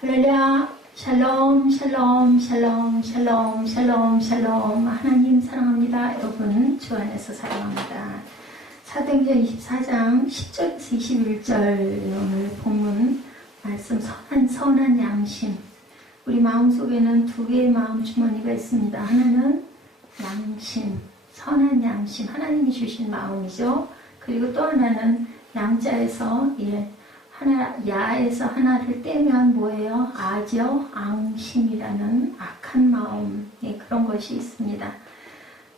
할렐루야. 샬롬 샬롬 샬롬 샬롬 샬롬 샬롬. 하나님 사랑합니다. 여러분 주 안에서 사랑합니다. 사도행전 24장 10절에서 21절 오늘 본문 말씀 선한 양심. 우리 마음속에는 두 개의 마음 주머니가 있습니다. 하나는 양심, 선한 양심, 하나님이 주신 마음이죠. 그리고 또 하나는 양자에서 야에서 하나를 떼면 뭐예요? 아죠? 앙심이라는 악한 마음, 그런 것이 있습니다.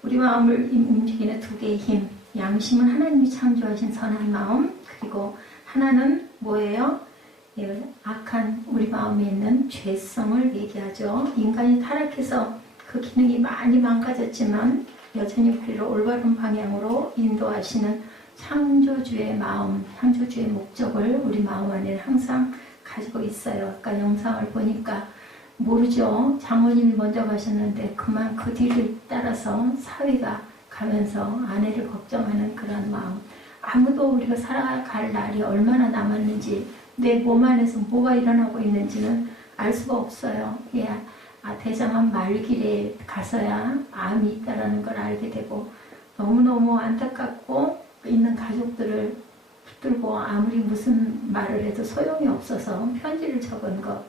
우리 마음을 움직이는 두 개의 힘, 양심은 하나님이 창조하신 선한 마음, 그리고 하나는 뭐예요? 악한 우리 마음에 있는 죄성을 얘기하죠. 인간이 타락해서 그 기능이 많이 망가졌지만 여전히 우리를 올바른 방향으로 인도하시는 창조주의 마음, 창조주의 목적을 우리 마음 안에 항상 가지고 있어요. 아까 영상을 보니까 모르죠. 장모님이 먼저 가셨는데 그만 그 뒤를 따라서 사위가 가면서 아내를 걱정하는 그런 마음. 아무도 우리가 살아갈 날이 얼마나 남았는지, 내 몸 안에서 뭐가 일어나고 있는지는 알 수가 없어요. 대장암 말길에 가서야 암이 있다는 걸 알게 되고, 너무너무 안타깝고 있는 가족들을 붙들고 아무리 무슨 말을 해도 소용이 없어서 편지를 적은 것.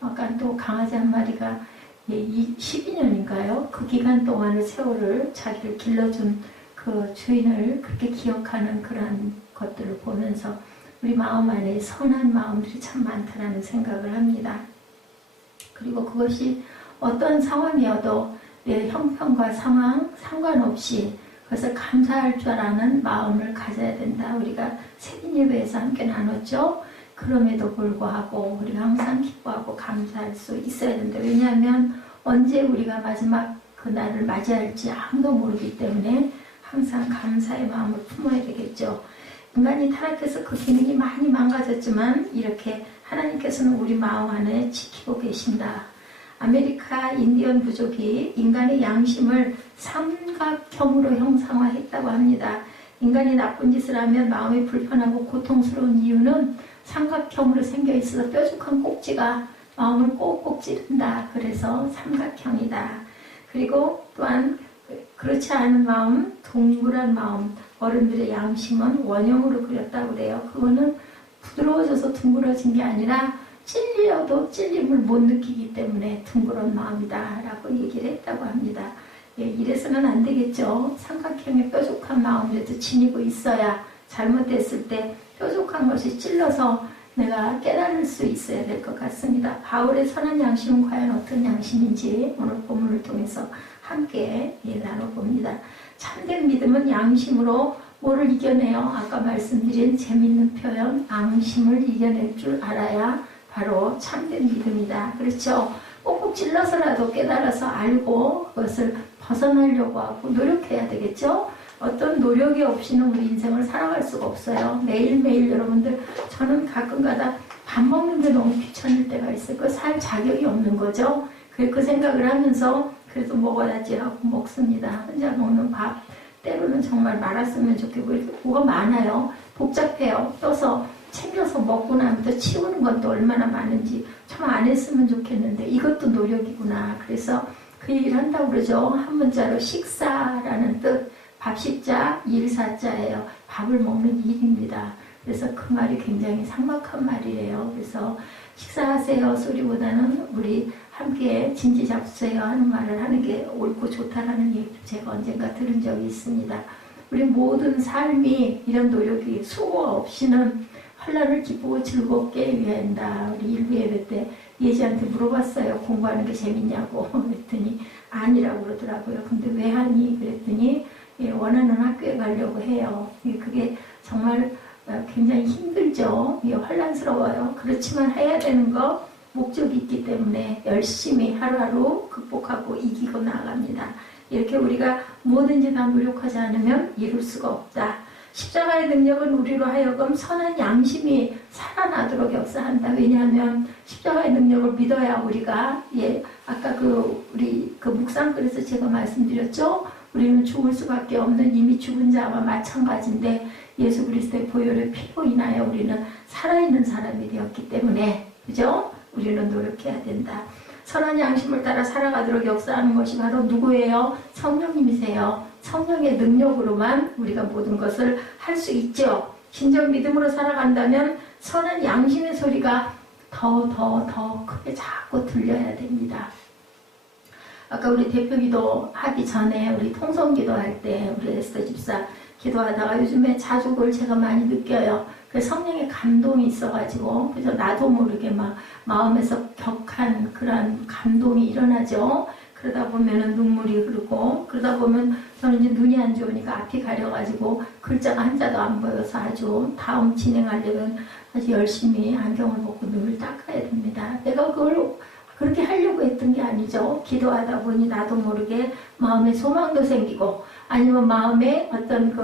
아까 또 강아지 한 마리가 12년인가요? 그 기간 동안의 세월을 자기를 길러준 그 주인을 그렇게 기억하는 그런 것들을 보면서 우리 마음 안에 선한 마음들이 참 많다라는 생각을 합니다. 그리고 그것이 어떤 상황이어도 내 형편과 상황 상관없이 그래서 감사할 줄 아는 마음을 가져야 된다. 우리가 새벽 예배에서 함께 나눴죠. 그럼에도 불구하고 우리가 항상 기뻐하고 감사할 수 있어야 된다. 왜냐하면 언제 우리가 마지막 그날을 맞이할지 아무도 모르기 때문에 항상 감사의 마음을 품어야 되겠죠. 인간이 타락해서 그 기능이 많이 망가졌지만 이렇게 하나님께서는 우리 마음 안에 지키고 계신다. 아메리카 인디언 부족이 인간의 양심을 삼각형으로 형상화했다고 합니다. 인간이 나쁜 짓을 하면 마음이 불편하고 고통스러운 이유는 삼각형으로 생겨 있어서 뾰족한 꼭지가 마음을 꼭꼭 찌른다. 그래서 삼각형이다. 그리고 또한 그렇지 않은 마음, 동그란 마음, 어른들의 양심은 원형으로 그렸다고 그래요. 그거는 부드러워져서 둥그러진 게 아니라 찔려도 찔림을 못 느끼기 때문에 둥그런 마음이다 라고 얘기를 했다고 합니다. 이래서는 안 되겠죠. 삼각형의 뾰족한 마음이라도 지니고 있어야 잘못됐을 때 뾰족한 것이 찔러서 내가 깨달을 수 있어야 될 것 같습니다. 바울의 선한 양심은 과연 어떤 양심인지 오늘 본문을 통해서 함께 나눠봅니다. 참된 믿음은 양심으로 뭐를 이겨내요? 아까 말씀드린 재밌는 표현, 앙심을 이겨낼 줄 알아야 바로 참된 믿음이다. 그렇죠? 꼭꼭 찔러서라도 깨달아서 알고 그것을 벗어나려고 하고 노력해야 되겠죠? 어떤 노력이 없이는 우리 인생을 살아갈 수가 없어요. 매일매일 여러분들, 저는 가끔가다 밥 먹는데 너무 귀찮을 때가 있어요. 그 살 자격이 없는 거죠. 그 생각을 하면서 그래도 먹어야지 하고 먹습니다. 혼자 먹는 밥 때로는 정말 말았으면 좋겠고, 이렇게 뭐가 많아요. 복잡해요. 떠서 챙겨서 먹고 나면 치우는 것도 얼마나 많은지 참 안 했으면 좋겠는데 이것도 노력이구나. 그래서 그 얘기를 한다고 그러죠. 한 문자로 식사라는 뜻, 밥식자, 일사자예요. 밥을 먹는 일입니다. 그래서 그 말이 굉장히 삭막한 말이에요. 그래서 식사하세요 소리보다는 우리 함께 진지 잡수세요 하는 말을 하는 게 옳고 좋다라는 얘기를 제가 언젠가 들은 적이 있습니다. 우리 모든 삶이 이런 노력이 수고 없이는 환란을 기쁘고 즐겁게 위한다. 우리 일부 예배 때 예지한테 물어봤어요. 공부하는 게 재밌냐고. 그랬더니 아니라고 그러더라고요. 근데 왜 하니? 그랬더니 원하는 학교에 가려고 해요. 그게 정말 굉장히 힘들죠. 혼란스러워요. 그렇지만 해야 되는 거 목적이 있기 때문에 열심히 하루하루 극복하고 이기고 나아갑니다. 이렇게 우리가 뭐든지 다 노력하지 않으면 이룰 수가 없다. 십자가의 능력은 우리로 하여금 선한 양심이 살아나도록 역사한다. 왜냐하면 십자가의 능력을 믿어야 우리가 아까 우리 묵상글에서 제가 말씀드렸죠. 우리는 죽을 수밖에 없는 이미 죽은 자와 마찬가지인데 예수 그리스도의 보혈의 피로 인하여 우리는 살아있는 사람이 되었기 때문에, 그죠? 우리는 노력해야 된다. 선한 양심을 따라 살아가도록 역사하는 것이 바로 누구예요? 성령님이세요. 성령의 능력으로만 우리가 모든 것을 할 수 있죠. 진정 믿음으로 살아간다면 선한 양심의 소리가 더 크게 자꾸 들려야 됩니다. 아까 우리 대표기도 하기 전에 우리 통성기도 할 때 우리 에스더 집사 기도하다가 요즘에 자주 그걸 제가 많이 느껴요. 그 성령의 감동이 있어가지고 그래서 나도 모르게 막 마음에서 격한 그런 감동이 일어나죠. 그러다 보면은 눈물이 흐르고 그러다 보면 저는 이제 눈이 안 좋으니까 앞이 가려가지고 글자가 한자도 안 보여서 아주 다음 진행하려면 아주 열심히 안경을 벗고 눈을 닦아야 됩니다. 내가 그걸 그렇게 하려고 했던 게 아니죠. 기도하다 보니 나도 모르게 마음에 소망도 생기고 아니면 마음에 어떤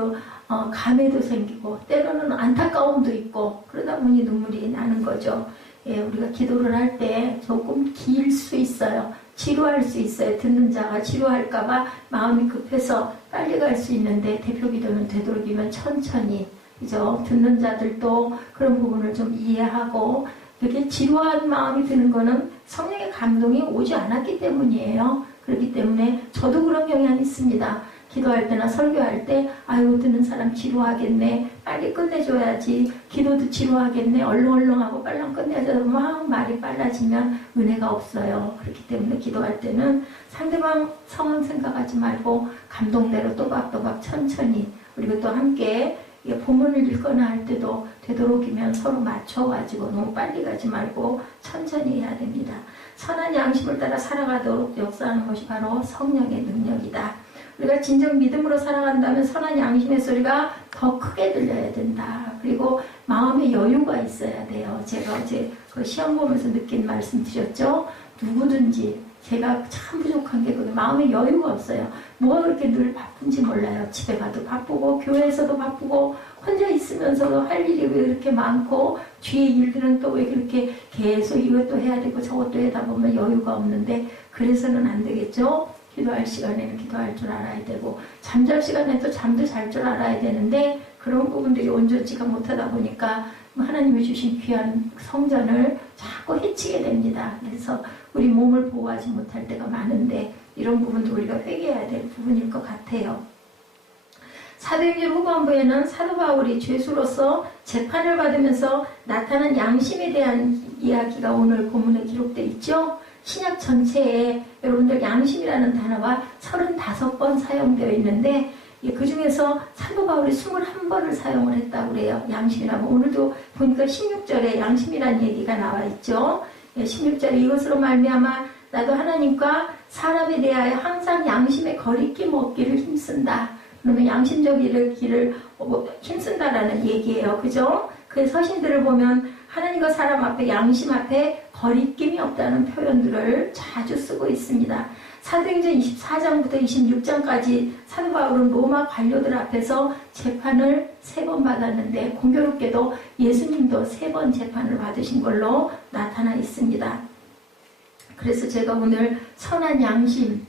감회도 생기고 때로는 안타까움도 있고 그러다 보니 눈물이 나는 거죠. 예, 우리가 기도를 할 때 조금 길 수 있어요. 지루할 수 있어요. 듣는 자가 지루할까봐 마음이 급해서 빨리 갈 수 있는데 대표기도는 되도록이면 천천히 그죠? 듣는 자들도 그런 부분을 좀 이해하고 이렇게 지루한 마음이 드는 거는 성령의 감동이 오지 않았기 때문이에요. 그렇기 때문에 저도 그런 경향이 있습니다. 기도할 때나 설교할 때 아유 듣는 사람 지루하겠네. 빨리 끝내줘야지. 기도도 지루하겠네. 얼렁얼렁하고 빨랑 끝내줘야 막 말이 빨라지면 은혜가 없어요. 그렇기 때문에 기도할 때는 상대방 상황 생각하지 말고 감동대로 또박또박 천천히 그리고 또 함께 본문을 읽거나 할 때도 되도록이면 서로 맞춰가지고 너무 빨리 가지 말고 천천히 해야 됩니다. 선한 양심을 따라 살아가도록 역사하는 것이 바로 성령의 능력이다. 우리가 진정 믿음으로 살아간다면 선한 양심의 소리가 더 크게 들려야 된다. 그리고 마음의 여유가 있어야 돼요. 제가 어제 그 시험 보면서 느낀 말씀 드렸죠. 누구든지 제가 참 부족한 게 마음의 여유가 없어요. 뭐가 그렇게 늘 바쁜지 몰라요. 집에 가도 바쁘고 교회에서도 바쁘고 혼자 있으면서도 할 일이 왜 이렇게 많고 뒤에 일들은 또 왜 그렇게 계속 이것도 해야 되고 저것도 하다 보면 여유가 없는데 그래서는 안 되겠죠. 기도할 시간에는 기도할 줄 알아야 되고 잠잘 시간에도 잠도 잘 줄 알아야 되는데 그런 부분들이 온전치가 못하다 보니까 하나님이 주신 귀한 성전을 자꾸 해치게 됩니다. 그래서 우리 몸을 보호하지 못할 때가 많은데 이런 부분도 우리가 회개해야 될 부분일 것 같아요. 사도행전 후반부에는 사도 바울이 죄수로서 재판을 받으면서 나타난 양심에 대한 이야기가 오늘 본문에 기록되어 있죠. 신약 전체에 여러분들 양심이라는 단어가 35번 사용되어 있는데 그 중에서 사도 바울이 21번을 사용을 했다고 그래요. 양심이라고. 오늘도 보니까 16절에 양심이라는 얘기가 나와 있죠. 16절에 이것으로 말미암아 나도 하나님과 사람에 대하여 항상 양심의 거리낌 없기를 힘쓴다. 그러면 양심적 길을 힘쓴다라는 얘기예요. 그죠? 그 서신들을 보면 하나님과 사람 앞에 양심 앞에 거리낌이 없다는 표현들을 자주 쓰고 있습니다. 사도행전 24장부터 26장까지 사도 바울은 로마 관료들 앞에서 재판을 3번 받았는데 공교롭게도 예수님도 3번 재판을 받으신 걸로 나타나 있습니다. 그래서 제가 오늘 선한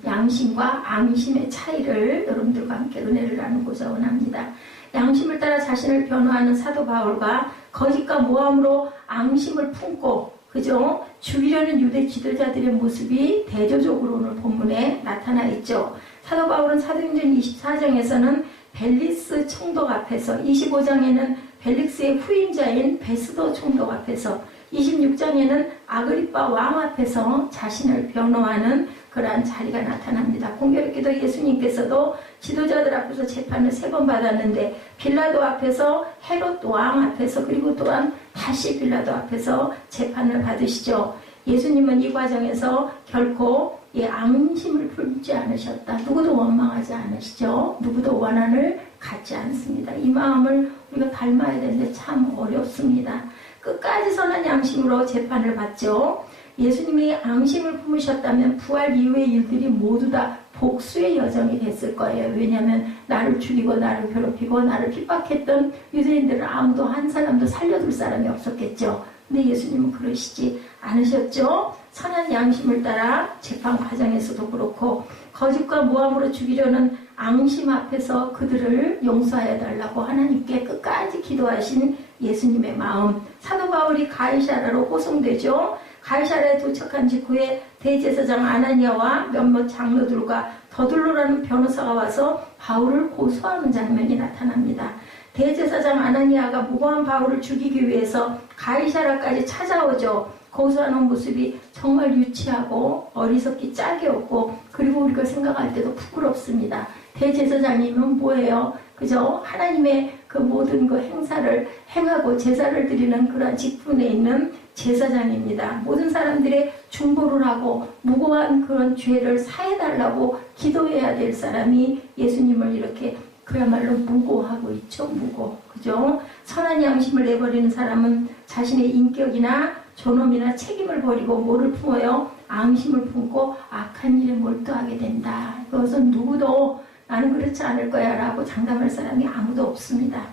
양심과 앙심의 차이를 여러분들과 함께 은혜를 나누고자 원합니다. 양심을 따라 자신을 변호하는 사도 바울과 거짓과 모함으로 앙심을 품고 그죠? 죽이려는 유대 지도자들의 모습이 대조적으로 오늘 본문에 나타나 있죠. 사도 바울은 사도행전 24장에서는 벨리스 총독 앞에서 25장에는 벨릭스의 후임자인 베스도 총독 앞에서 26장에는 아그리빠 왕 앞에서 자신을 변호하는 그러한 자리가 나타납니다. 공교롭게도 예수님께서도 지도자들 앞에서 재판을 3번 받았는데 빌라도 앞에서 헤롯 왕 앞에서 그리고 또한 다시 빌라도 앞에서 재판을 받으시죠. 예수님은 이 과정에서 결코 앙심을 품지 않으셨다. 누구도 원망하지 않으시죠. 누구도 원한을 갖지 않습니다. 이 마음을 우리가 닮아야 되는데 참 어렵습니다. 끝까지 선한 양심으로 재판을 받죠. 예수님이 앙심을 품으셨다면 부활 이후의 일들이 모두 다 복수의 여정이 됐을 거예요. 왜냐하면 나를 죽이고 나를 괴롭히고 나를 핍박했던 유대인들은 아무도 한 사람도 살려둘 사람이 없었겠죠. 근데 예수님은 그러시지 않으셨죠. 선한 양심을 따라 재판 과정에서도 그렇고 거짓과 모함으로 죽이려는 앙심 앞에서 그들을 용서하여 달라고 하나님께 끝까지 기도하신 예수님의 마음. 사도 바울이 가이사라로 호송되죠. 가이사랴에 도착한 직후에 대제사장 아나니아와 몇몇 장로들과 더둘로라는 변호사가 와서 바울을 고소하는 장면이 나타납니다. 대제사장 아나니아가 무고한 바울을 죽이기 위해서 가이사랴까지 찾아오죠. 고소하는 모습이 정말 유치하고 어리석기 짝이 없고, 그리고 우리가 생각할 때도 부끄럽습니다. 대제사장님은 뭐예요? 그저 하나님의 그 모든 그 행사를 행하고 제사를 드리는 그런 직분에 있는 제사장입니다. 모든 사람들의 중보를 하고 무고한 그런 죄를 사해달라고 기도해야 될 사람이 예수님을 이렇게 그야말로 무고하고 있죠. 무고. 그죠? 선한 양심을 내버리는 사람은 자신의 인격이나 존엄이나 책임을 버리고 뭐를 품어요? 앙심을 품고 악한 일에 몰두하게 된다. 그것은 누구도 나는 그렇지 않을 거야 라고 장담할 사람이 아무도 없습니다.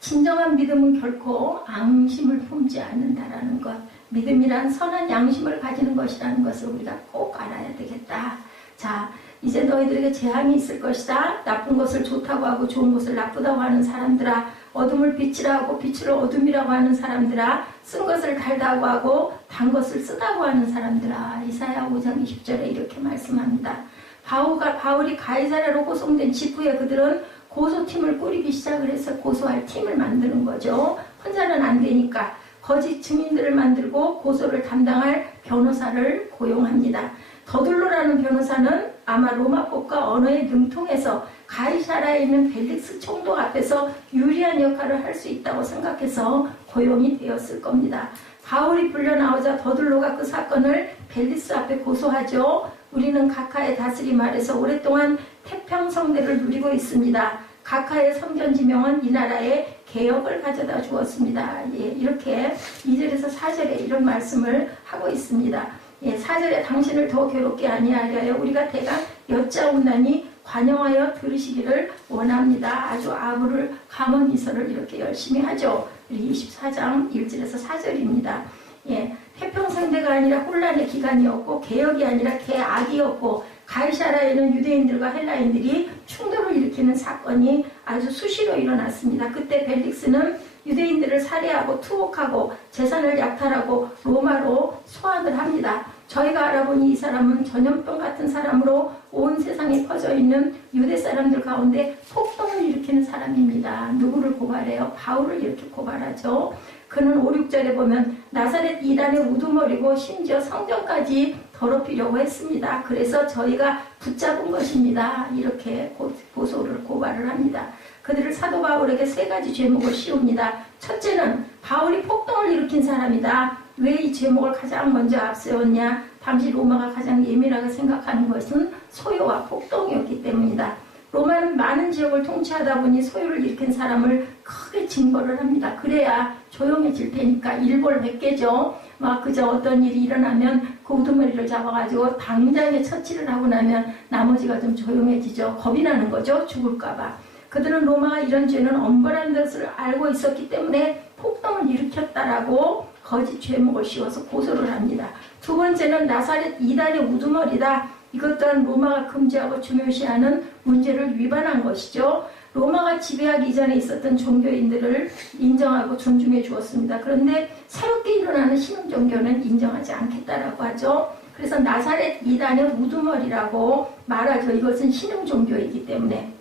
진정한 믿음은 결코 앙심을 품지 않는다라는 것, 믿음이란 선한 양심을 가지는 것이라는 것을 우리가 꼭 알아야 되겠다. 자, 이제 너희들에게 재앙이 있을 것이다. 나쁜 것을 좋다고 하고 좋은 것을 나쁘다고 하는 사람들아, 어둠을 빛이라 하고 빛을 어둠이라고 하는 사람들아, 쓴 것을 달다고 하고 단 것을 쓰다고 하는 사람들아. 이사야 5장 20절에 이렇게 말씀합니다. 바울이 가이사랴로 호송된 직후에 그들은 고소팀을 꾸리기 시작을 해서 고소할 팀을 만드는 거죠. 혼자는 안 되니까 거짓 증인들을 만들고 고소를 담당할 변호사를 고용합니다. 더둘로라는 변호사는 아마 로마법과 언어에 능통해서 가이사랴에 있는 벨릭스 총독 앞에서 유리한 역할을 할 수 있다고 생각해서 고용이 되었을 겁니다. 바울이 불려나오자 더둘로가 그 사건을 벨릭스 앞에 고소하죠. 우리는 각하의 다스림 아래서 오랫동안 태평성대를 누리고 있습니다. 각하의 성전지명은 이 나라에 개혁을 가져다 주었습니다. 예, 이렇게 2절에서 4절에 이런 말씀을 하고 있습니다. 예, 4절에 당신을 더 괴롭게 아니하려 우리가 대강 여짜온다니 관용하여 들으시기를 원합니다. 아주 아부를 감언이설을 이렇게 열심히 하죠. 24장 1절에서 4절입니다. 예, 태평성대가 아니라 혼란의 기간이었고 개혁이 아니라 개악이었고 가이사랴에는 유대인들과 헬라인들이 충돌을 일으키는 사건이 아주 수시로 일어났습니다. 그때 벨릭스는 유대인들을 살해하고 투옥하고 재산을 약탈하고 로마로 소환을 합니다. 저희가 알아보니 이 사람은 전염병 같은 사람으로 온 세상에 퍼져 있는 유대 사람들 가운데 폭동을 일으키는 사람입니다. 누구를 고발해요? 바울을 이렇게 고발하죠. 그는 5, 6절에 보면 나사렛 이단의 우두머리고 심지어 성전까지 더럽히려고 했습니다. 그래서 저희가 붙잡은 것입니다. 이렇게 고소를 고발을 합니다. 그들을 사도 바울에게 3가지 죄목을 씌웁니다. 첫째는 바울이 폭동을 일으킨 사람이다. 왜 이 죄목을 가장 먼저 앞세웠냐? 당시 로마가 가장 예민하게 생각하는 것은 소요와 폭동이었기 때문이다. 로마는 많은 지역을 통치하다 보니 소요를 일으킨 사람을 크게 징벌을 합니다. 그래야 조용해질 테니까 일벌백계죠. 막 그저 어떤 일이 일어나면 그 우두머리를 잡아가지고 당장에 처치를 하고 나면 나머지가 좀 조용해지죠. 겁이 나는 거죠. 죽을까봐. 그들은 로마가 이런 죄는 엄벌한 것을 알고 있었기 때문에 폭동을 일으켰다라고 거짓 죄목을 씌워서 고소를 합니다. 두 번째는 나사렛 이단의 우두머리다. 이것 또한 로마가 금지하고 중요시하는 문제를 위반한 것이죠. 로마가 지배하기 이전에 있었던 종교인들을 인정하고 존중해 주었습니다. 그런데 새롭게 일어나는 신흥 종교는 인정하지 않겠다라고 하죠. 그래서 나사렛 이단의 우두머리라고 말하죠. 이것은 신흥 종교이기 때문에.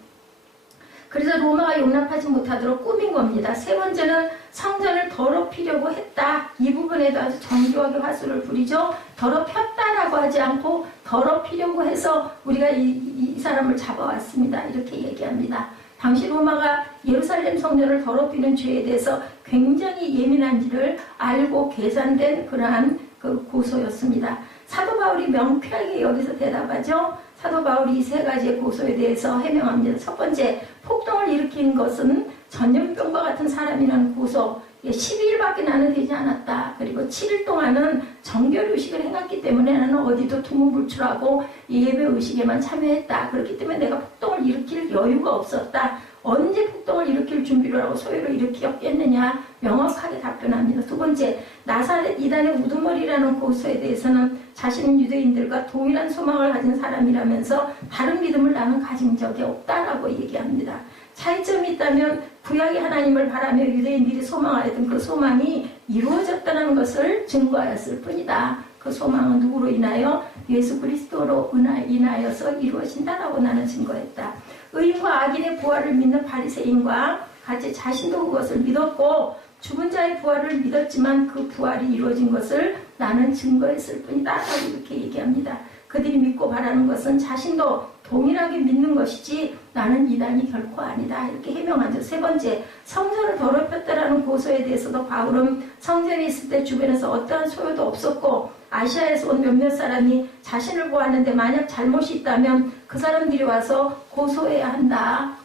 그래서 로마가 용납하지 못하도록 꾸민 겁니다. 세 번째는 성전을 더럽히려고 했다. 이 부분에도 아주 정교하게 화술을 부리죠. 더럽혔다라고 하지 않고 더럽히려고 해서 우리가 이 사람을 잡아왔습니다. 이렇게 얘기합니다. 당시 로마가 예루살렘 성전을 더럽히는 죄에 대해서 굉장히 예민한지를 알고 계산된 그러한 그 고소였습니다. 사도 바울이 명쾌하게 여기서 대답하죠. 사도 바울이 이 3가지의 고소에 대해서 해명합니다. 첫 번째, 폭동을 일으킨 것은 전염병과 같은 사람이라는 고소. 12일밖에 나는 되지 않았다. 그리고 7일 동안은 정결의식을 해놨기 때문에 나는 어디도 두문불출하고 예배의식에만 참여했다. 그렇기 때문에 내가 폭동을 일으킬 여유가 없었다. 언제 폭동을 일으킬 준비를 하고 소요를 일으켰겠느냐 명확하게 답변합니다. 두 번째, 나사렛 이단의 우두머리라는 고소에 대해서는 자신은 유대인들과 동일한 소망을 가진 사람이라면서 다른 믿음을 나는 가진 적이 없다라고 얘기합니다. 차이점이 있다면 구약의 하나님을 바라며 유대인들이 소망하였던 그 소망이 이루어졌다는 것을 증거하였을 뿐이다. 그 소망은 누구로 인하여? 예수 그리스도로 인하여서 이루어진다라고 나는 증거했다. 의인과 악인의 부활을 믿는 바리새인과 같이 자신도 그것을 믿었고 죽은 자의 부활을 믿었지만 그 부활이 이루어진 것을 나는 증거했을 뿐이다 라고 이렇게 얘기합니다. 그들이 믿고 바라는 것은 자신도 동일하게 믿는 것이지 나는 이단이 결코 아니다 이렇게 해명하죠. 세 번째, 성전을 더럽혔다라는 고소에 대해서도 바울은 성전에 있을 때 주변에서 어떠한 소요도 없었고 아시아에서 온 몇몇 사람이 자신을 보았는데 만약 잘못이 있다면 그 사람들이 와서 고소해야 한다.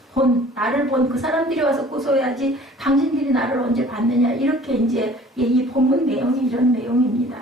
나를 본 그 사람들이 와서 고소해야지 당신들이 나를 언제 봤느냐 이렇게 이제 이 본문 내용이 이런 내용입니다.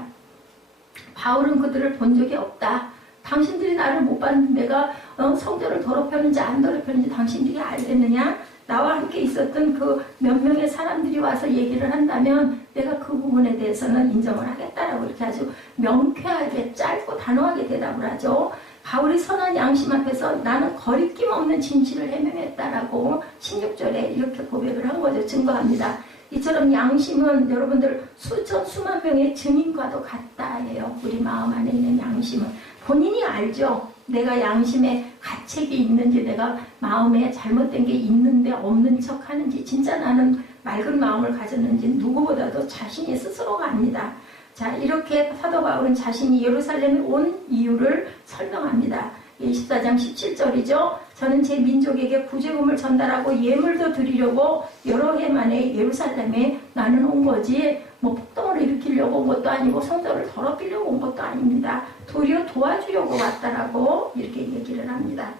바울은 그들을 본 적이 없다. 당신들이 나를 못 봤는데 내가 성전을 더럽혔는지 안 더럽혔는지 당신들이 알겠느냐? 나와 함께 있었던 그 몇 명의 사람들이 와서 얘기를 한다면 내가 그 부분에 대해서는 인정을 하겠다라고 이렇게 아주 명쾌하게 짧고 단호하게 대답을 하죠. 바울이 선한 양심 앞에서 나는 거리낌 없는 진실을 해명했다라고 16절에 이렇게 고백을 한 거죠. 증거합니다. 이처럼 양심은 여러분들 수만 명의 증인과도 같다예요. 우리 마음 안에 있는 양심은 본인이 알죠. 내가 양심에 가책이 있는지 내가 마음에 잘못된 게 있는데 없는 척 하는지 진짜 나는 맑은 마음을 가졌는지 누구보다도 자신이 스스로가 압니다. 자, 이렇게 사도 바울은 자신이 예루살렘에 온 이유를 설명합니다. 24장 17절이죠. 저는 제 민족에게 구제금을 전달하고 예물도 드리려고 여러 해 만에 예루살렘에 나는 온 거지 뭐 폭동을 일으키려고 온 것도 아니고 성전을 더럽히려고 온 것도 아닙니다. 도리어 도와주려고 왔다라고 이렇게 얘기를 합니다.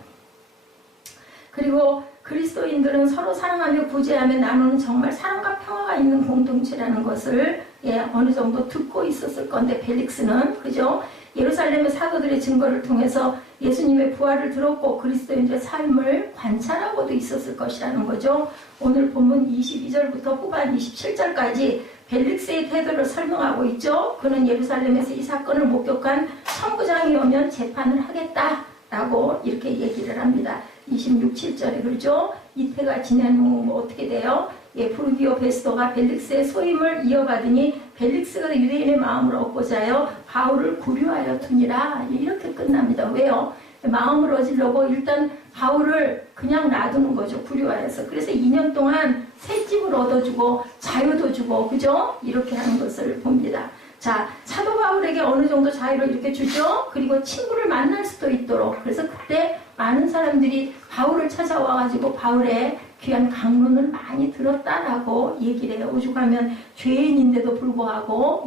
그리고 그리스도인들은 서로 사랑하며 구제하며 나누는 정말 사랑과 평화가 있는 공동체라는 것을 어느 정도 듣고 있었을 건데 벨릭스는 그죠? 예루살렘의 사도들의 증거를 통해서 예수님의 부활을 들었고 그리스도인들의 삶을 관찰하고도 있었을 것이라는 거죠. 오늘 본문 22절부터 후반 27절까지 벨릭스의 태도를 설명하고 있죠. 그는 예루살렘에서 이 사건을 목격한 천부장이 오면 재판을 하겠다라고 이렇게 얘기를 합니다. 26, 7절에 그러죠. 이태가 지난 후 어떻게 돼요? 부르기오 베스토가 벨릭스의 소임을 이어받으니 벨릭스가 유대인의 마음을 얻고자 하여 바울을 구류하여 두니라. 이렇게 끝납니다. 왜요? 마음을 얻으려고 일단 바울을 그냥 놔두는 거죠. 구류하여서. 그래서 2년 동안 새 집을 얻어주고 자유도 주고 그죠? 이렇게 하는 것을 봅니다. 자, 사도 바울에게 어느 정도 자유를 이렇게 주죠. 그리고 친구를 만날 수도 있도록. 그래서 그때 많은 사람들이 바울을 찾아와가지고 바울의 귀한 강론을 많이 들었다라고 얘기를 해요. 오죽하면 죄인인데도 불구하고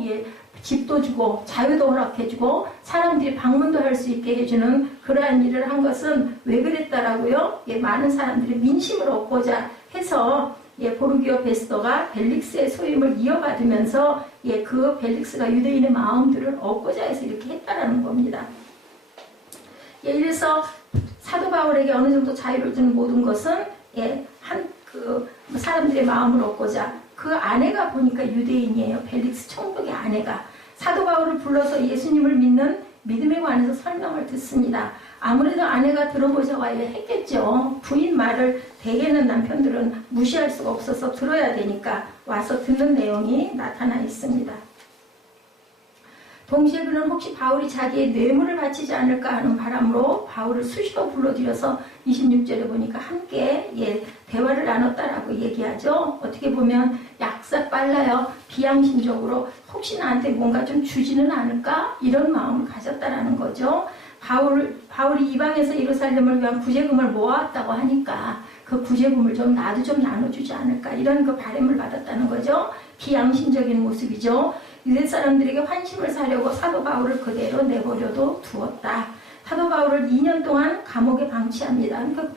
집도 주고 자유도 허락해주고 사람들이 방문도 할 수 있게 해주는 그러한 일을 한 것은 왜 그랬다라고요? 많은 사람들이 민심을 얻고자 해서 보르기오 베스토가 벨릭스의 소임을 이어받으면서 그 벨릭스가 유대인의 마음들을 얻고자 해서 이렇게 했다라는 겁니다. 이래서 사도 바울에게 어느 정도 자유를 주는 모든 것은 사람들의 마음을 얻고자 그 아내가 보니까 유대인이에요. 벨릭스 총독의 아내가 사도 바울을 불러서 예수님을 믿는 믿음에 관해서 설명을 듣습니다. 아무래도 아내가 들어보자고 했겠죠. 부인 말을 대개는 남편들은 무시할 수가 없어서 들어야 되니까 와서 듣는 내용이 나타나 있습니다. 동시에 그는 혹시 바울이 자기의 뇌물을 바치지 않을까 하는 바람으로 바울을 수시로 불러들여서 26절에 보니까 함께 대화를 나눴다라고 얘기하죠. 어떻게 보면 약사 빨라요. 비양심적으로 혹시 나한테 뭔가 좀 주지는 않을까? 이런 마음을 가졌다라는 거죠. 바울이 이방에서 예루살렘을 위한 구제금을 모아왔다고 하니까 그 구제금을 나도 좀 나눠주지 않을까? 이런 그 바람을 받았다는 거죠. 비양심적인 모습이죠. 유대 사람들에게 환심을 사려고 사도 바울을 그대로 내버려도 두었다. 사도 바울을 2년 동안 감옥에 방치합니다. 그러니까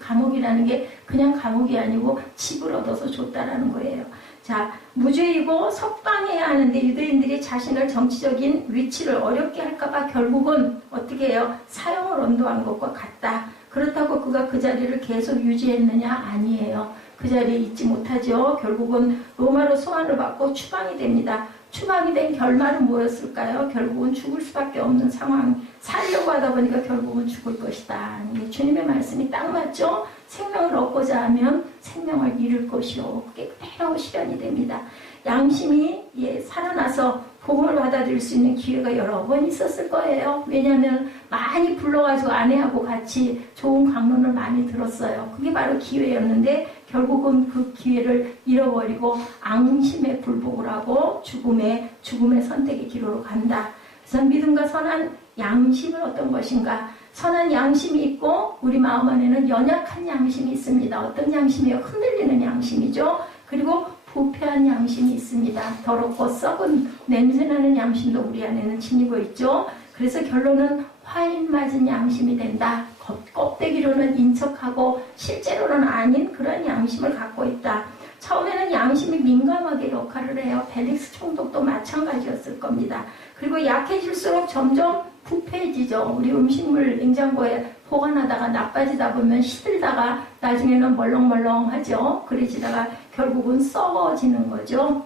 감옥이라는 게 그냥 감옥이 아니고 집을 얻어서 줬다라는 거예요. 자, 무죄이고 석방해야 하는데 유대인들이 자신을 정치적인 위치를 어렵게 할까봐 결국은 어떻게 해요? 사형을 언도한 것과 같다. 그렇다고 그가 그 자리를 계속 유지했느냐? 아니에요. 그 자리에 있지 못하죠. 결국은 로마로 소환을 받고 추방이 됩니다. 추방이 된 결말은 뭐였을까요? 결국은 죽을 수밖에 없는 상황. 살려고 하다 보니까 결국은 죽을 것이다. 주님의 말씀이 딱 맞죠? 생명을 얻고자 하면 생명을 잃을 것이요. 그게 그대로 실현이 됩니다. 양심이 살아나서 복음을 받아들일 수 있는 기회가 여러 번 있었을 거예요. 왜냐하면 많이 불러가지고 아내하고 같이 좋은 강론을 많이 들었어요. 그게 바로 기회였는데 결국은 그 기회를 잃어버리고 앙심에 굴복을 하고 죽음의 선택의 기로로 간다. 그래서 믿음과 선한 양심은 어떤 것인가? 선한 양심이 있고 우리 마음 안에는 연약한 양심이 있습니다. 어떤 양심이요? 흔들리는 양심이죠. 그리고 부패한 양심이 있습니다. 더럽고 썩은 냄새나는 양심도 우리 안에는 지니고 있죠. 그래서 결론은 화인 맞은 양심이 된다. 껍데기로는 인척하고 실제로는 아닌 그런 양심을 갖고 있다. 처음에는 양심이 민감하게 역할을 해요. 벨릭스 총독도 마찬가지였을 겁니다. 그리고 약해질수록 점점 부패해지죠. 우리 음식물 냉장고에 보관하다가 나빠지다 보면 시들다가 나중에는 멀렁멀렁하죠. 그래지다가 결국은 썩어지는 거죠.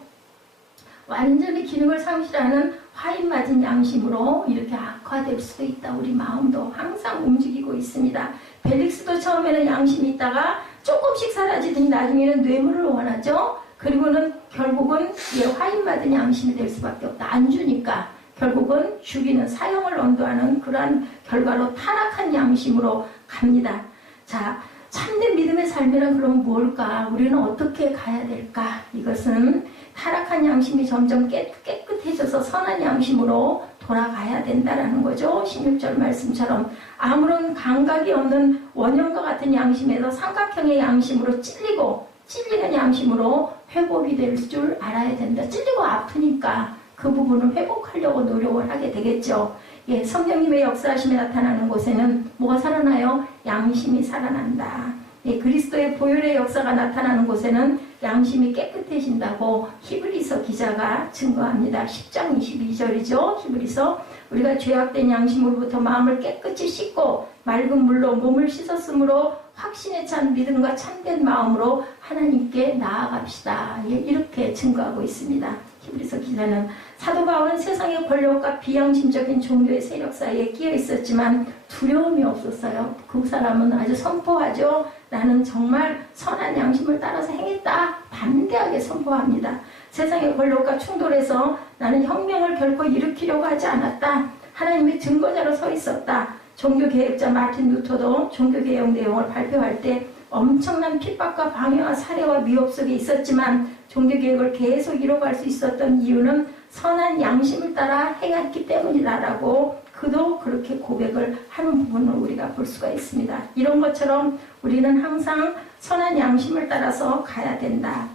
완전히 기능을 상실하는 화인 맞은 양심으로 이렇게 악화될 수도 있다. 우리 마음도 항상 움직이고 있습니다. 벨릭스도 처음에는 양심이 있다가 조금씩 사라지더니 나중에는 뇌물을 원하죠. 그리고는 결국은 화인 맞은 양심이 될 수밖에 없다. 안 주니까 결국은 죽이는 사형을 언도하는 그러한 결과로 타락한 양심으로 갑니다. 자, 참된 믿음의 삶이란 그럼 뭘까? 우리는 어떻게 가야 될까? 이것은 타락한 양심이 점점 깨끗해져서 선한 양심으로 돌아가야 된다라는 거죠. 16절 말씀처럼 아무런 감각이 없는 원형과 같은 양심에서 삼각형의 양심으로 찔리는 양심으로 회복이 될 줄 알아야 된다. 찔리고 아프니까 그 부분을 회복하려고 노력을 하게 되겠죠. 성령님의 역사하심이 나타나는 곳에는 뭐가 살아나요? 양심이 살아난다. 그리스도의 보혈의 역사가 나타나는 곳에는 양심이 깨끗해진다고 히브리서 기자가 증거합니다. 10장 22절이죠. 히브리서 우리가 죄악된 양심으로부터 마음을 깨끗이 씻고 맑은 물로 몸을 씻었으므로 확신에 찬 믿음과 참된 마음으로 하나님께 나아갑시다. 이렇게 증거하고 있습니다. 히브리서 기자는 사도 바울은 세상의 권력과 비양심적인 종교의 세력 사이에 끼어 있었지만 두려움이 없었어요. 그 사람은 아주 선포하죠. 나는 정말 선한 양심을 따라서 행했다. 담대하게 선포합니다. 세상의 권력과 충돌해서 나는 혁명을 결코 일으키려고 하지 않았다. 하나님의 증거자로 서 있었다. 종교개혁자 마틴 루터도 종교개혁 내용을 발표할 때 엄청난 핍박과 방해와 살해와 위협 속에 있었지만 종교개혁을 계속 이뤄갈 수 있었던 이유는 선한 양심을 따라 행했기 때문이다라고 그도 그렇게 고백을 하는 부분을 우리가 볼 수가 있습니다. 이런 것처럼 우리는 항상 선한 양심을 따라서 가야 된다.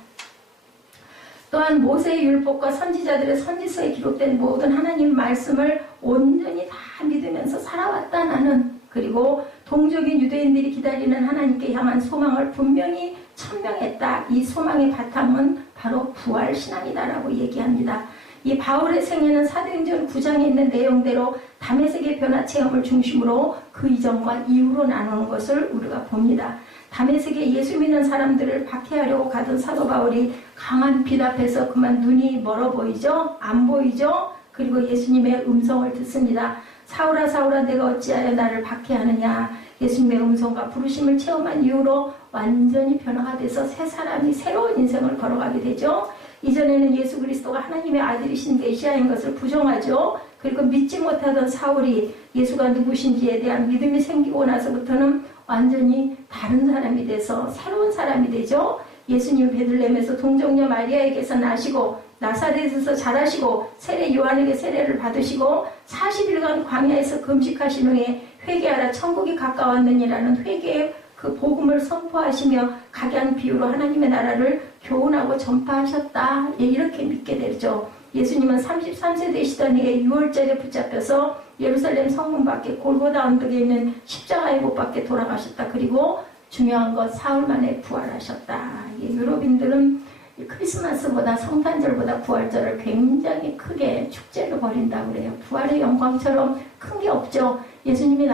또한 모세의 율법과 선지자들의 선지서에 기록된 모든 하나님 말씀을 온전히 다 믿으면서 살아왔다 나는. 그리고 동족인 유대인들이 기다리는 하나님께 향한 소망을 분명히 천명했다. 이 소망의 바탕은 바로 부활신앙이다라고 얘기합니다. 이 바울의 생애는 사도행전 9장에 있는 내용대로 다메섹의 변화 체험을 중심으로 그 이전과 이후로 나누는 것을 우리가 봅니다. 다메섹에 예수 믿는 사람들을 박해하려고 가던 사도 바울이 강한 빛 앞에서 그만 눈이 멀어 보이죠? 안 보이죠? 그리고 예수님의 음성을 듣습니다. 사울아 사울아 내가 어찌하여 나를 박해하느냐. 예수님의 음성과 부르심을 체험한 이후로 완전히 변화가 돼서 새 사람이 새로운 인생을 걸어가게 되죠. 이전에는 예수 그리스도가 하나님의 아들이신 메시아인 것을 부정하죠. 그리고 믿지 못하던 사울이 예수가 누구신지에 대한 믿음이 생기고 나서부터는 완전히 다른 사람이 돼서 새로운 사람이 되죠. 예수님 베들레헴에서 동정녀 마리아에게서 나시고 나사렛에서 자라시고 세례 요한에게 세례를 받으시고 40일간 광야에서 금식하신 후에 회개하라 천국이 가까웠느니라는 회개의 그 복음을 선포하시며 각양 비유로 하나님의 나라를 교훈하고 전파하셨다. 이렇게 믿게 되죠. 예수님은 33세 되시던 해에 6월절에 붙잡혀서 예루살렘 성문 밖에 골고다 언덕에 있는 십자가의 못 밖에 돌아가셨다. 그리고 중요한 것 사흘 만에 부활하셨다. 유럽인들은 크리스마스보다 성탄절보다 부활절을 굉장히 크게 축제로 벌인다고 그래요. 부활의 영광처럼 큰 게 없죠. 예수님이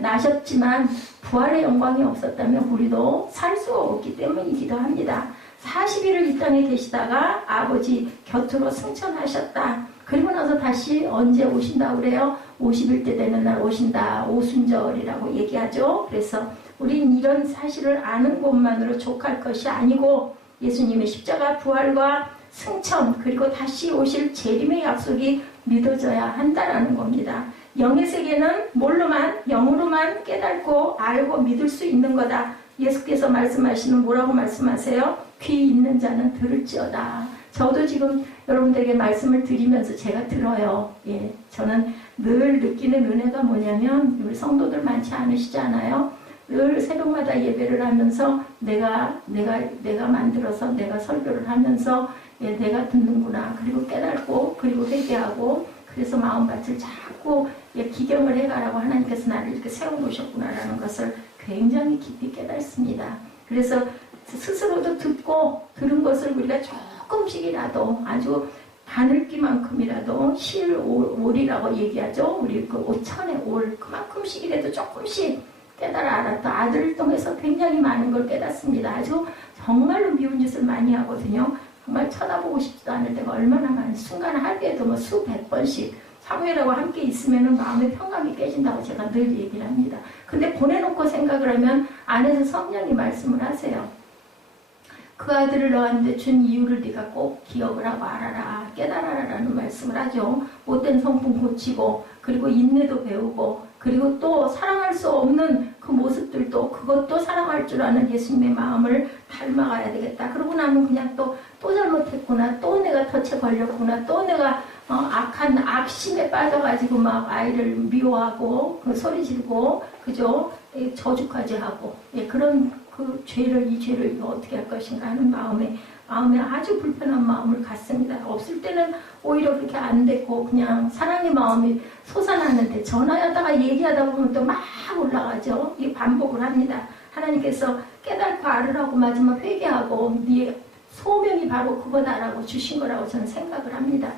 나셨지만 부활의 영광이 없었다면 우리도 살 수가 없기 때문이기도 합니다. 40일을 이 땅에 계시다가 아버지 곁으로 승천하셨다. 그리고 나서 다시 언제 오신다 그래요? 50일 때 되는 날 오신다. 오순절이라고 얘기하죠. 그래서 우린 이런 사실을 아는 것만으로 족할 것이 아니고 예수님의 십자가 부활과 승천 그리고 다시 오실 재림의 약속이 믿어져야 한다라는 겁니다. 영의 세계는 뭘로만 영으로만 깨닫고 알고 믿을 수 있는 거다. 예수께서 말씀하시는 뭐라고 말씀하세요? 귀 있는 자는 들을지어다. 저도 지금 여러분들에게 말씀을 드리면서 제가 들어요. 예, 저는 늘 느끼는 은혜가 뭐냐면 우리 성도들 많지 않으시잖아요. 늘 새벽마다 예배를 하면서 내가 만들어서 내가 설교를 하면서 예, 내가 듣는구나. 그리고 깨닫고 그리고 회개하고 그래서 마음밭을 자꾸 예, 기경을 해가라고 하나님께서 나를 이렇게 세워놓으셨구나라는 것을 굉장히 깊이 깨닫습니다. 그래서 스스로도 듣고 들은 것을 우리가 조금씩이라도 아주 바늘기만큼이라도 실올이라고 얘기하죠. 우리 그 5천의 올 그만큼씩이라도 조금씩 깨달아 알았다. 아들을 통해서 굉장히 많은 걸 깨닫습니다. 아주 정말로 미운 짓을 많이 하거든요. 정말 쳐다보고 싶지도 않을 때가 얼마나 많은 순간 하루에도 뭐 수백 번씩 사무엘하고 함께 있으면 마음의 평강이 깨진다고 제가 늘 얘기를 합니다. 근데 보내놓고 생각을 하면 안에서 성령이 말씀을 하세요. 그 아들을 너한테 준 이유를 네가 꼭 기억을 하고 알아라. 깨달아라라는 말씀을 하죠. 못된 성품 고치고 그리고 인내도 배우고 그리고 또 사랑할 수 없는 그 모습들도 그것도 사랑할 줄 아는 예수님의 마음을 닮아가야 되겠다. 그러고 나면 그냥 또 잘못했구나. 또 내가 덫에 걸렸구나. 또 내가 악한 악심에 빠져가지고 막 아이를 미워하고 그 소리 지르고 그죠? 저주까지 하고 예, 그런 그 이 죄를 어떻게 할 것인가 하는 마음에 아주 불편한 마음을 갖습니다. 없을 때는 오히려 그렇게 안 됐고 그냥 사랑의 마음이 솟아나는데 전화하다가 얘기하다 보면 또 막 올라가죠. 이 반복을 합니다. 하나님께서 깨닫고 알으라고 마지막 회개하고 네 소명이 바로 그거다라고 주신 거라고 저는 생각을 합니다.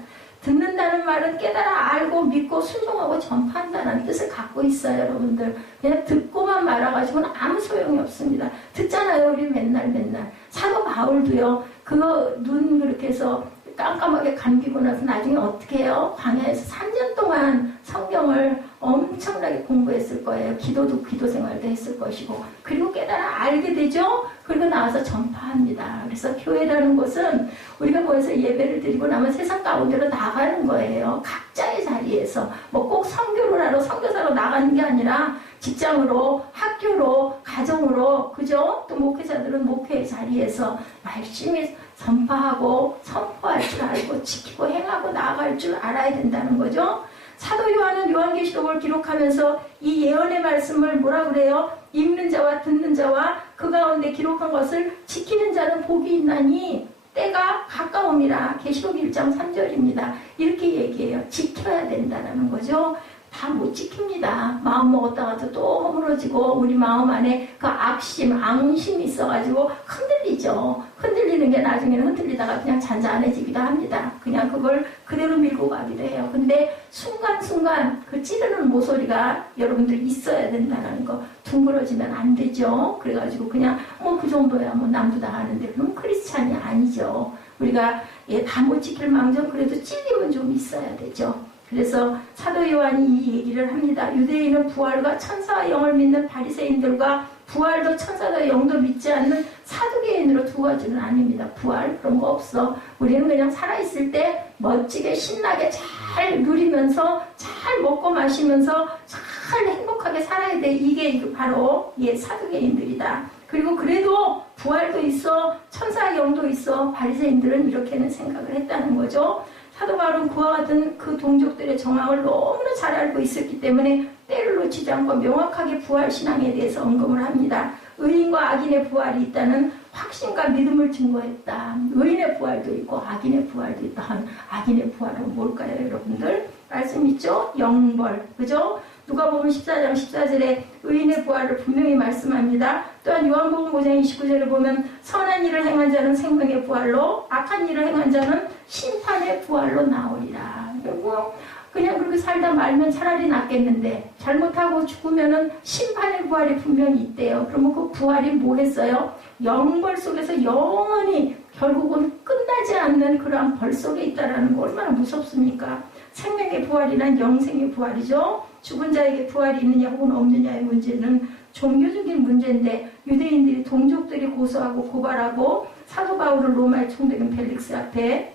듣는다는 말은 깨달아 알고 믿고 순종하고 전파한다는 뜻을 갖고 있어요. 여러분들 그냥 듣고만 말아가지고는 아무 소용이 없습니다. 듣잖아요. 우리 맨날 사도 바울도요. 그거 눈 그렇게 해서 깜깜하게 감기고 나서 나중에 어떻게 해요? 광야에서 3년 동안 성경을 엄청나게 공부했을 거예요. 기도 생활도 했을 것이고 그리고 깨달아 알게 되죠. 그리고 나와서 전파합니다. 그래서 교회라는 것은 우리가 모여서 예배를 드리고 나면 세상 가운데로 나가는 거예요. 각자의 자리에서 뭐 꼭 선교를 하러 선교사로 나가는 게 아니라 직장으로 학교로 가정으로 그죠? 또 목회자들은 목회의 자리에서 열심히 전파하고 선포할 줄 알고 지키고 행하고 나아갈 줄 알아야 된다는 거죠. 사도 요한은 요한계시록을 기록하면서 이 예언의 말씀을 뭐라 그래요? 읽는 자와 듣는 자와 그 가운데 기록한 것을 지키는 자는 복이 있나니 때가 가까움이라. 계시록 1장 3절입니다. 이렇게 얘기해요. 지켜야 된다는 거죠. 다 못 지킵니다. 마음 먹었다가도 또 허물어지고 우리 마음 안에 그 악심, 앙심이 있어가지고 흔들리죠. 흔들리는 게 나중에는 흔들리다가 그냥 잔잔해지기도 합니다. 그냥 그걸 그대로 밀고 가기도 해요. 근데 순간순간 그 찌르는 모서리가 여러분들 있어야 된다는 거. 둥그러지면 안 되죠. 그래가지고 그냥 그 정도야 뭐 남도 다 하는데 그럼 크리스찬이 아니죠. 우리가 다 못 지킬 망정 그래도 찔림은 좀 있어야 되죠. 그래서 사도 요한이 이 얘기를 합니다. 유대인은 부활과 천사와 영을 믿는 바리새인들과 부활도 천사도 영도 믿지 않는 사두개인으로 두 가지는 아닙니다. 부활 그런 거 없어. 우리는 그냥 살아있을 때 멋지게 신나게 잘 누리면서 잘 먹고 마시면서 잘 행복하게 살아야 돼. 이게 바로 사두개인들이다. 그리고 그래도 부활도 있어 천사의 영도 있어. 바리새인들은 이렇게는 생각을 했다는 거죠. 사도 바울은 그와 같은 그 동족들의 정황을 너무나 잘 알고 있었기 때문에 때를 놓치지 않고 명확하게 부활신앙에 대해서 언급을 합니다. 의인과 악인의 부활이 있다는 확신과 믿음을 증거했다. 의인의 부활도 있고 악인의 부활도 있다. 악인의 부활은 뭘까요, 여러분들? 말씀 있죠? 영벌, 그죠? 누가복음 14장 14절에 의인의 부활을 분명히 말씀합니다. 또한 요한복음 5장 29절을 보면 선한 일을 행한 자는 생명의 부활로 악한 일을 행한 자는 심판의 부활로 나오리라. 그리고 그냥 그렇게 살다 말면 차라리 낫겠는데 잘못하고 죽으면은 심판의 부활이 분명히 있대요. 그러면 그 부활이 뭐 했어요? 영벌 속에서 영원히 결국은 끝나지 않는 그러한 벌 속에 있다는 거 얼마나 무섭습니까? 생명의 부활이란 영생의 부활이죠. 죽은 자에게 부활이 있느냐 혹은 없느냐의 문제는 종교적인 문제인데 유대인들이 동족들이 고소하고 고발하고 사도 바울을 로마의 총독인 펠릭스 앞에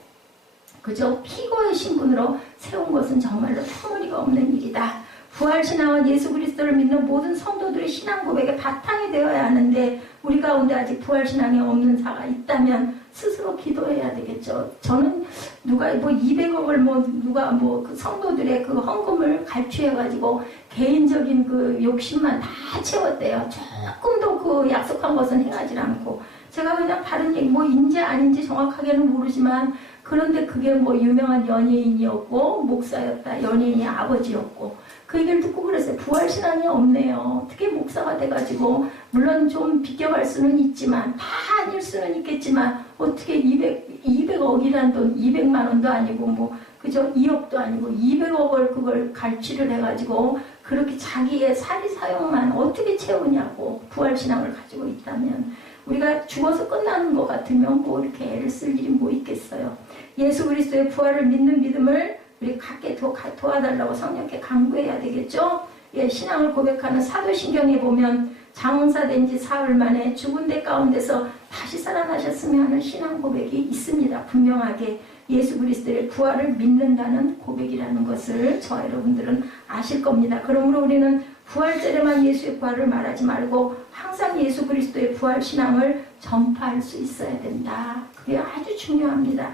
그저 피고의 신분으로 세운 것은 정말로 터무니가 없는 일이다. 부활신앙은 예수 그리스도를 믿는 모든 성도들의 신앙 고백의 바탕이 되어야 하는데 우리 가운데 아직 부활신앙이 없는 자가 있다면 스스로 기도해야 되겠죠. 저는 누가 200억을 누가 그 성도들의 그 헌금을 갈취해가지고 개인적인 그 욕심만 다 채웠대요. 조금도 그 약속한 것은 행하지 않고 제가 그냥 다른 얘기 인지 아닌지 정확하게는 모르지만 그런데 그게 유명한 연예인이었고 목사였다. 연예인이 아버지였고 그 얘기를 듣고 그랬어요. 부활신앙이 없네요. 어떻게 목사가 돼가지고 물론 좀 비껴갈 수는 있지만 다 아닐 수는 있겠지만 어떻게 200억이란 돈 200만 원도 아니고 그저 2억도 아니고 200억을 그걸 갈취를 해가지고 그렇게 자기의 사리사욕만 어떻게 채우냐고 부활신앙을 가지고 있다면 우리가 죽어서 끝나는 것 같으면 이렇게 애를 쓸 일이 있겠어요. 예수 그리스도의 부활을 믿는 믿음을 우리 갖게 도와달라고 성령께 강구해야 되겠죠. 신앙을 고백하는 사도신경에 보면 장사된 지 사흘 만에 죽은 데 가운데서 다시 살아나셨으며 하는 신앙 고백이 있습니다. 분명하게 예수 그리스도의 부활을 믿는다는 고백이라는 것을 저와 여러분들은 아실 겁니다. 그러므로 우리는 부활절에만 예수의 부활을 말하지 말고 항상 예수 그리스도의 부활 신앙을 전파할 수 있어야 된다. 그게 아주 중요합니다.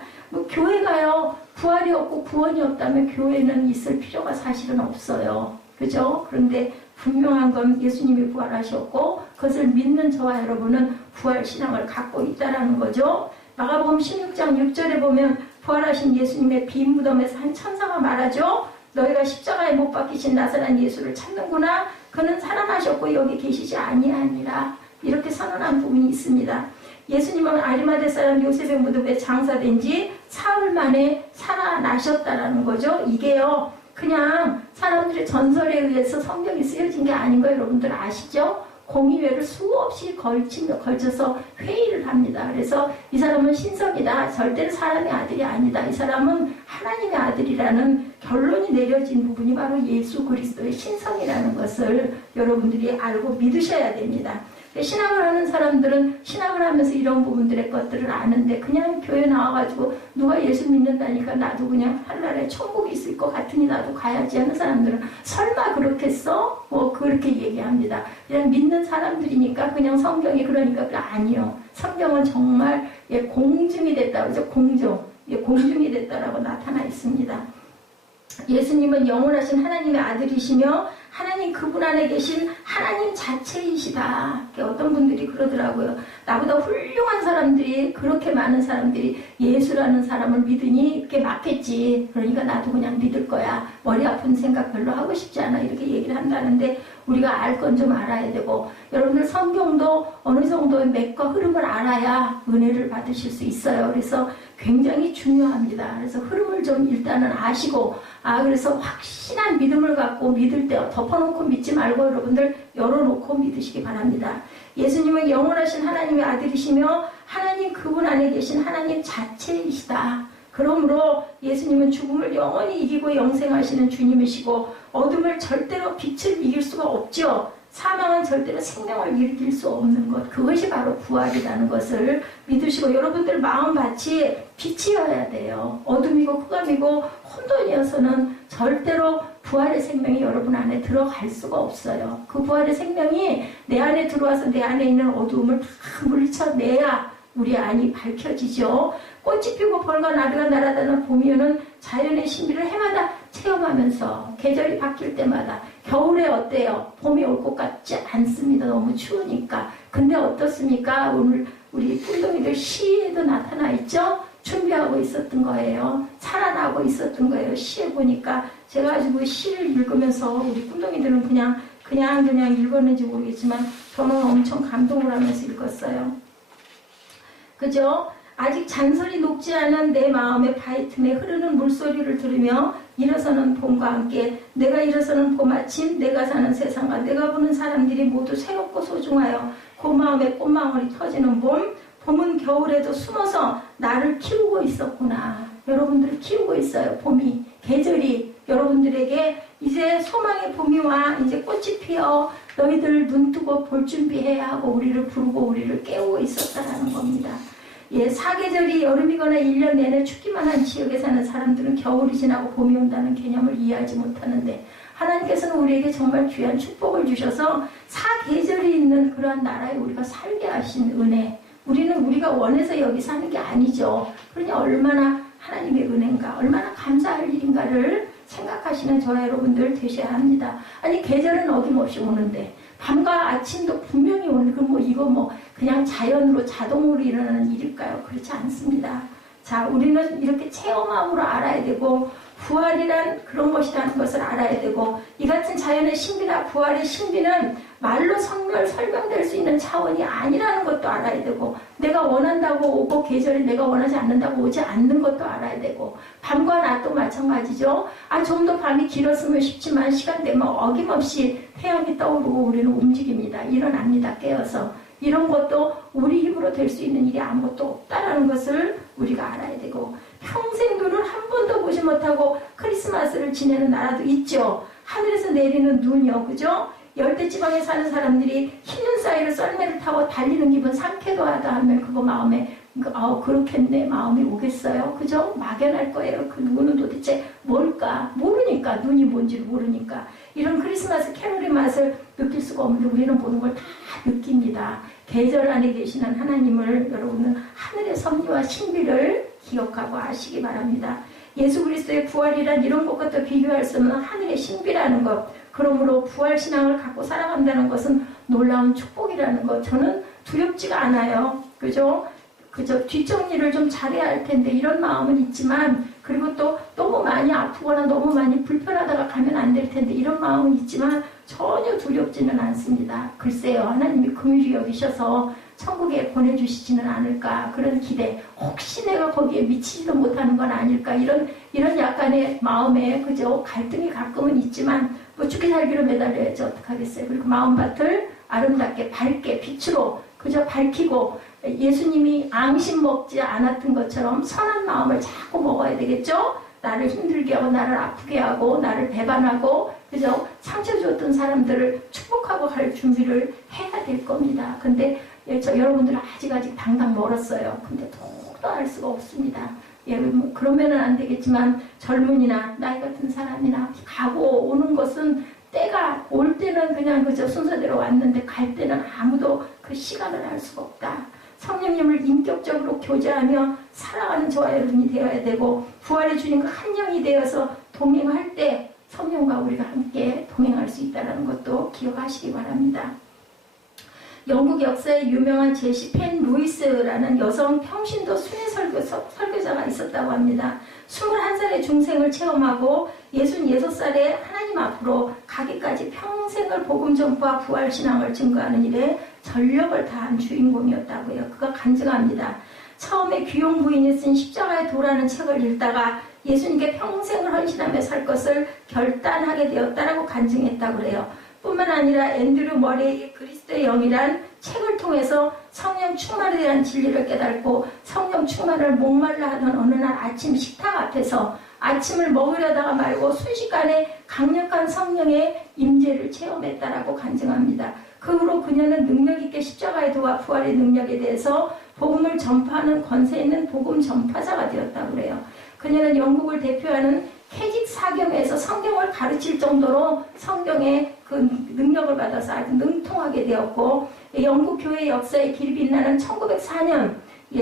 교회 가요. 부활이 없고 구원이 없다면 교회는 있을 필요가 사실은 없어요. 그죠? 그런데 분명한 건 예수님이 부활하셨고 그것을 믿는 저와 여러분은 부활 신앙을 갖고 있다는 거죠. 마가복음 16장 6절에 보면 부활하신 예수님의 빈 무덤에서 한 천사가 말하죠. 너희가 십자가에 못 박히신 나사렛 예수를 찾는구나. 그는 살아나셨고 여기 계시지 아니하니라. 이렇게 선언한 부분이 있습니다. 예수님은 아리마대 사람 요셉의 무덤에 장사된 지 사흘 만에 살아나셨다라는 거죠. 이게요. 그냥 사람들의 전설에 의해서 성경이 쓰여진 게 아닌 거 여러분들 아시죠? 공의회를 수없이 걸쳐서 회의를 합니다. 그래서 이 사람은 신석이다. 절대로 사람의 아들이 아니다. 이 사람은 하나님의 아들이라는 결론이 내려진 부분이 바로 예수 그리스도의 신성이라는 것을 여러분들이 알고 믿으셔야 됩니다. 신앙을 하는 사람들은 신앙을 하면서 이런 부분들의 것들을 아는데 그냥 교회 나와가지고 누가 예수 믿는다니까 나도 그냥 하늘나라에 천국이 있을 것 같으니 나도 가야지 하는 사람들은 설마 그렇겠어? 그렇게 얘기합니다. 그냥 믿는 사람들이니까 그냥 성경이 그러니까 아니요. 성경은 정말 공증이 됐다. 그죠? 공증이 됐다라고 나타나 있습니다. 예수님은 영원하신 하나님의 아들이시며 하나님 그분 안에 계신 하나님 자체이시다. 어떤 분들이 그러더라고요. 나보다 훌륭한 사람들이 그렇게 많은 사람들이 예수라는 사람을 믿으니 이렇게 맞겠지. 그러니까 나도 그냥 믿을 거야. 머리 아픈 생각 별로 하고 싶지 않아. 이렇게 얘기를 한다는데 우리가 알 건 좀 알아야 되고 여러분들 성경도 어느 정도의 맥과 흐름을 알아야 은혜를 받으실 수 있어요. 그래서 굉장히 중요합니다. 그래서 흐름을 좀 일단은 아시고 그래서 확실한 믿음을 갖고 믿을 때 덮어놓고 믿지 말고 여러분들 열어놓고 믿으시기 바랍니다. 예수님은 영원하신 하나님의 아들이시며 하나님 그분 안에 계신 하나님 자체이시다. 그러므로 예수님은 죽음을 영원히 이기고 영생하시는 주님이시고 어둠을 절대로 빛을 이길 수가 없죠. 사망은 절대로 생명을 이길 수 없는 것, 그것이 바로 부활이라는 것을 믿으시고 여러분들 마음밭이 빛이어야 돼요. 어둠이고 흑암이고 혼돈이어서는 절대로 부활의 생명이 여러분 안에 들어갈 수가 없어요. 그 부활의 생명이 내 안에 들어와서 내 안에 있는 어두움을 다 물쳐내야 우리 안이 밝혀지죠. 꽃이 피고 벌과 나비가 날아다니는 봄이면 자연의 신비를 해마다 체험하면서 계절이 바뀔 때마다 겨울에 어때요? 봄이 올 것 같지 않습니다. 너무 추우니까. 근데 어떻습니까? 오늘 우리 꿈동이들 시에도 나타나 있죠? 준비하고 있었던 거예요. 살아나고 있었던 거예요. 시에 보니까 제가 아주 그 시를 읽으면서 우리 꿈동이들은 그냥 읽었는지 모르겠지만 저는 엄청 감동을 하면서 읽었어요. 그죠? 아직 잔설이 녹지 않은 내 마음의 바위 틈에 흐르는 물소리를 들으며 일어서는 봄과 함께 내가 일어서는 봄 아침 내가 사는 세상과 내가 보는 사람들이 모두 새롭고 소중하여 그 마음에 꽃망울이 터지는 봄 봄은 겨울에도 숨어서 나를 키우고 있었구나. 여러분들을 키우고 있어요. 봄이, 계절이 여러분들에게 이제 소망의 봄이 와, 이제 꽃이 피어 너희들 눈 뜨고 볼 준비해야 하고 우리를 부르고 우리를 깨우고 있었다라는 겁니다. 예, 사계절이 여름이거나 1년 내내 춥기만 한 지역에 사는 사람들은 겨울이 지나고 봄이 온다는 개념을 이해하지 못하는데, 하나님께서는 우리에게 정말 귀한 축복을 주셔서 사계절이 있는 그러한 나라에 우리가 살게 하신 은혜, 우리는 우리가 원해서 여기 사는 게 아니죠. 그러니 얼마나 하나님의 은혜인가, 얼마나 감사할 일인가를 생각하시는 저와 여러분들 되셔야 합니다. 아니, 계절은 어김없이 오는데 밤과 아침도 분명히 오는, 그럼 이거 그냥 자연으로 자동으로 일어나는 일일까요? 그렇지 않습니다. 자, 우리는 이렇게 체험함으로 알아야 되고, 부활이란 그런 것이라는 것을 알아야 되고, 이 같은 자연의 신비나 부활의 신비는 말로 설명될 수 있는 차원이 아니라는 것도 알아야 되고, 내가 원한다고 오고 계절이 내가 원하지 않는다고 오지 않는 것도 알아야 되고, 밤과 낮도 마찬가지죠. 좀 더 밤이 길었으면 싶지만 시간 되면 어김없이 태양이 떠오르고 우리는 움직입니다. 일어납니다. 깨어서. 이런 것도 우리 힘으로 될 수 있는 일이 아무것도 없다라는 것을 우리가 알아야 되고, 평생 눈을 한 번도 보지 못하고 크리스마스를 지내는 나라도 있죠. 하늘에서 내리는 눈이요, 그죠? 열대지방에 사는 사람들이 흰눈 사이를 썰매를 타고 달리는 기분 상쾌도 하다 하면 그거 마음에 그렇겠네 마음이 오겠어요, 그죠? 막연할 거예요. 그 눈은 도대체 뭘까? 모르니까, 눈이 뭔지를 모르니까. 이런 크리스마스 캐롤의 맛을 느낄 수가 없는데 우리는 모든 걸 다 느낍니다. 계절 안에 계시는 하나님을 여러분은 하늘의 섭리와 신비를 기억하고 아시기 바랍니다. 예수 그리스도의 부활이란 이런 것과 또 비교할 수 없는 하늘의 신비라는 것, 그러므로 부활신앙을 갖고 살아간다는 것은 놀라운 축복이라는 것, 저는 두렵지가 않아요. 그죠? 뒷정리를 좀 잘해야 할 텐데 이런 마음은 있지만, 그리고 또 너무 많이 아프거나 너무 많이 불편하다가 가면 안 될 텐데 이런 마음은 있지만 전혀 두렵지는 않습니다. 글쎄요, 하나님이 긍휼히 여기셔서 천국에 보내주시지는 않을까, 그런 기대, 혹시 내가 거기에 미치지도 못하는 건 아닐까, 이런 약간의 마음에 그죠, 갈등이 가끔은 있지만 죽기 살기로 매달려야지 어떡하겠어요. 그리고 마음밭을 아름답게 밝게 빛으로 그저 밝히고, 예수님이 앙심 먹지 않았던 것처럼 선한 마음을 자꾸 먹어야 되겠죠? 나를 힘들게 하고 나를 아프게 하고 나를 배반하고 그죠? 상처 줬던 사람들을 축복하고 갈 준비를 해야 될 겁니다. 근데 여러분들은 아직 당장 멀었어요. 근데 더욱더 알 수가 없습니다. 그러면은 안 되겠지만 젊은이나 나이 같은 사람이나 가고 오는 것은 때가 올 때는 그냥 그저 순서대로 왔는데 갈 때는 아무도 그 시간을 알 수가 없다. 성령님을 인격적으로 교제하며 살아가는 저와 여러분이 되어야 되고, 부활의 주님과 한 영이 되어서 동행할 때 성령과 우리가 함께 동행할 수 있다는 것도 기억하시기 바랍니다. 영국 역사에 유명한 제시 펜 루이스라는 여성 평신도 순회 설교자가 있었다고 합니다. 21살의 중생을 체험하고 66살에 하나님 앞으로 가기까지 평생을 복음 전파와 부활 신앙을 증거하는 일에 전력을 다한 주인공이었다고요. 그가 간증합니다. 처음에 귀용 부인이 쓴 십자가의 도라는 책을 읽다가 예수님께 평생을 헌신하며 살 것을 결단하게 되었다라고 간증했다고 그래요. 뿐만 아니라 앤드류 머레이의 그리스도의 영이란 책을 통해서 성령 충만에 대한 진리를 깨닫고 성령 충만을 목말라 하던 어느 날 아침 식탁 앞에서 아침을 먹으려다가 말고 순식간에 강력한 성령의 임재를 체험했다라고 간증합니다. 그 후로 그녀는 능력 있게 십자가의 도와 부활의 능력에 대해서 복음을 전파하는 권세 있는 복음 전파자가 되었다고 그래요. 그녀는 영국을 대표하는 캐직 사경에서 성경을 가르칠 정도로 성경의 그 능력을 받아서 아주 능통하게 되었고, 영국 교회 역사의 길이 빛나는 1904년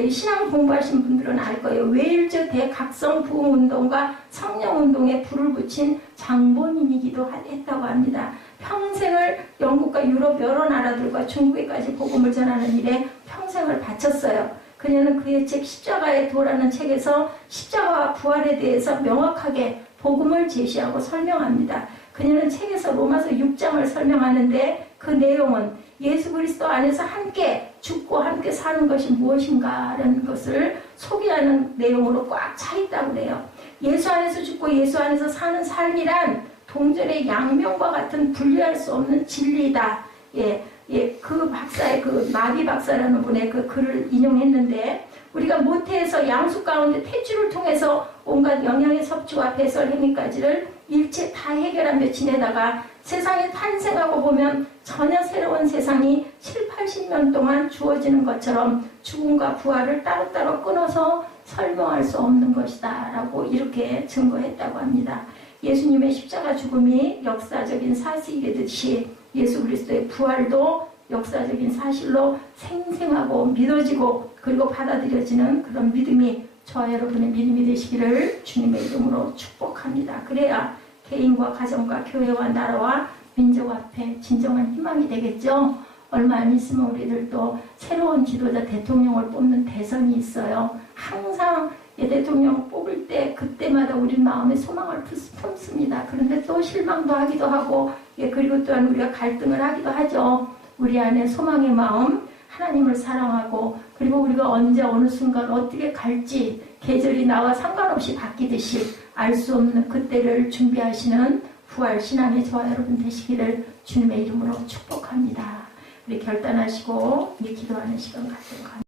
신앙 공부하신 분들은 알 거예요. 웨일즈 대각성 부흥운동과 성령운동에 불을 붙인 장본인이기도 했다고 합니다. 평생을 영국과 유럽 여러 나라들과 중국에까지 복음을 전하는 일에 평생을 바쳤어요. 그녀는 그의 책 십자가의 도라는 책에서 십자가와 부활에 대해서 명확하게 복음을 제시하고 설명합니다. 그녀는 책에서 로마서 6장을 설명하는데 그 내용은 예수 그리스도 안에서 함께 죽고 함께 사는 것이 무엇인가라는 것을 소개하는 내용으로 꽉 차 있다고 해요. 예수 안에서 죽고 예수 안에서 사는 삶이란 동전의 양면과 같은 분리할 수 없는 진리이다. 예, 그 박사의 그 마비 박사라는 분의 그 글을 인용했는데 우리가 모태에서 양수 가운데 탯줄을 통해서 온갖 영양의 섭취와 배설 행위까지를 일체 다 해결하며 지내다가 세상에 탄생하고 보면 전혀 새로운 세상이 7, 80년 동안 주어지는 것처럼 죽음과 부활을 따로따로 끊어서 설명할 수 없는 것이다 라고 이렇게 증거했다고 합니다. 예수님의 십자가 죽음이 역사적인 사실이듯이 예수 그리스도의 부활도 역사적인 사실로 생생하고 믿어지고 그리고 받아들여지는 그런 믿음이 저와 여러분의 믿음이 되시기를 주님의 이름으로 축복합니다. 그래야 개인과 가정과 교회와 나라와 민족 앞에 진정한 희망이 되겠죠. 얼마 안 있으면 우리들도 새로운 지도자 대통령을 뽑는 대선이 있어요. 항상 대통령 뽑을 때 그때마다 우리 마음에 소망을 품습니다. 그런데 또 실망도 하기도 하고 그리고 또한 우리가 갈등을 하기도 하죠. 우리 안에 소망의 마음, 하나님을 사랑하고 그리고 우리가 언제 어느 순간 어떻게 갈지 계절이 나와 상관없이 바뀌듯이 알 수 없는 그때를 준비하시는 부활 신앙의 저와 여러분 되시기를 주님의 이름으로 축복합니다. 우리 결단하시고 기도하는 시간 갖도록 합니다.